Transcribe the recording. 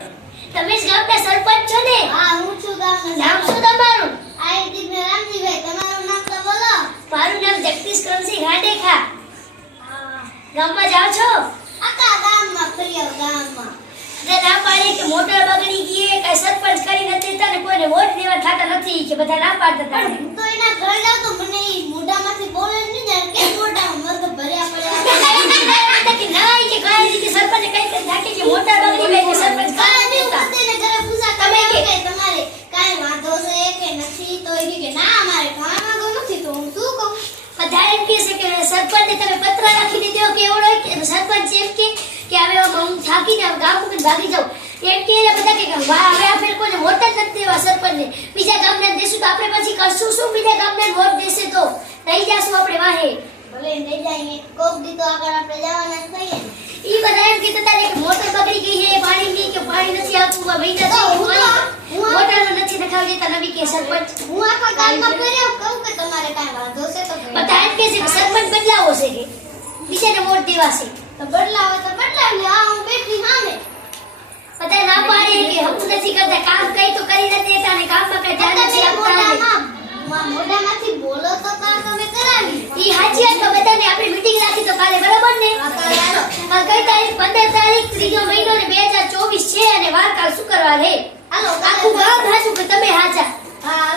તમે જ ગામના સરપંચ છો ને? હા, હું છું ગામનો. નામ શું તમારું? આઈ દીકરા રામજીભાઈ. તમારું નામ તો બોલો. મારું નામ જગદીશ કરમસિંહ ગાંડેખા. ગામમાં જાઓ છો? આખા ગામમાં ફર્યા ગામમાં. તે ના પાડી કે મોટર બગડી ગઈ કે સરપંચ કરી નથી દેતા ને કોઈને વોટ દેવા થતા નથી કે બધા ના પાડતા હતા. હું તો એના ઘર જાઉં તો મને ઈ મોઢામાંથી બોલે જ નહીં જાય કે મોઢામાં મરદ ભર્યા પડ્યા. કે ના ઈ કે કાઈ રીતે સરપંચ કઈ નાખી કે મોટર બગડી ગઈ કે સરપંચ કાંઈ કરી નહીં, દેતા. હું તેને ઘરે પૂછા તમે તમે કે- કે તમારે કાંઈ વાંધો છે કે નથી તો એ કે ના અમારે કાંઈ વાંધો નથી તો હું શું કહું. બધા એમ કહે છે કે સરપંચને તમે પત્ર લખીને દો કે એવડો કે સરપંચ એમ કે હવે હું થાકીને ગામ મૂકીને ભાગી જાઉં એમ કે એને બધા કે વાહ હવે આપણે કોઈને વોટ જ નથી દેવા સરપંચને બીજા ગામના દેશું તો આપણે પછી કરશું શું બીજા ગામના વોટ દેશે તો રહી જાશું આપણે વાહે ભલે લઈ જાય કોક દી તો આગળ આપણે જવાના જ થઈએ ને. ઈ બધા એમ કહેતા હતા કે મોટર બગડી ગઈ છે પાણીની કે પાણી નથી આવતું આ મહિના તો થી હું મોટર નથી નખાવી દેતા નવી કે સરપંચ હું આખા ગામમાં ફર્યા કહું કે તમારે કાંઈ વાંધો છે તો કહી બધા એમ કહે છે કે સરપંચ બદલાવો છે કે બીજાને વોટ દેવા છે તો બદલાવે તો બદલાવી લે. આ હું બેઠી સામે. બધા ના પાડે કે હમ નથી કરતા કામ કઈ તો કરી નથી દેતા અને કામમાં કઈ ધ્યાન નથી આપતા મોઢામાંથી બોલો તો કાં તમે કરાવી. ઈ હાજી વાત તો બધાને આપણે મીટિંગ રાખી તો કાલે બરાબર ને હા, કાલે હાલો. કઈ તારીખ 15 તારીખ ત્રીજો મહિનો ને 2024 છે અને વાર કાલ શુક્રવાર હે હાલો, કાલે આખું ગામ હાચું કે તમે હાચા હા, હાલો.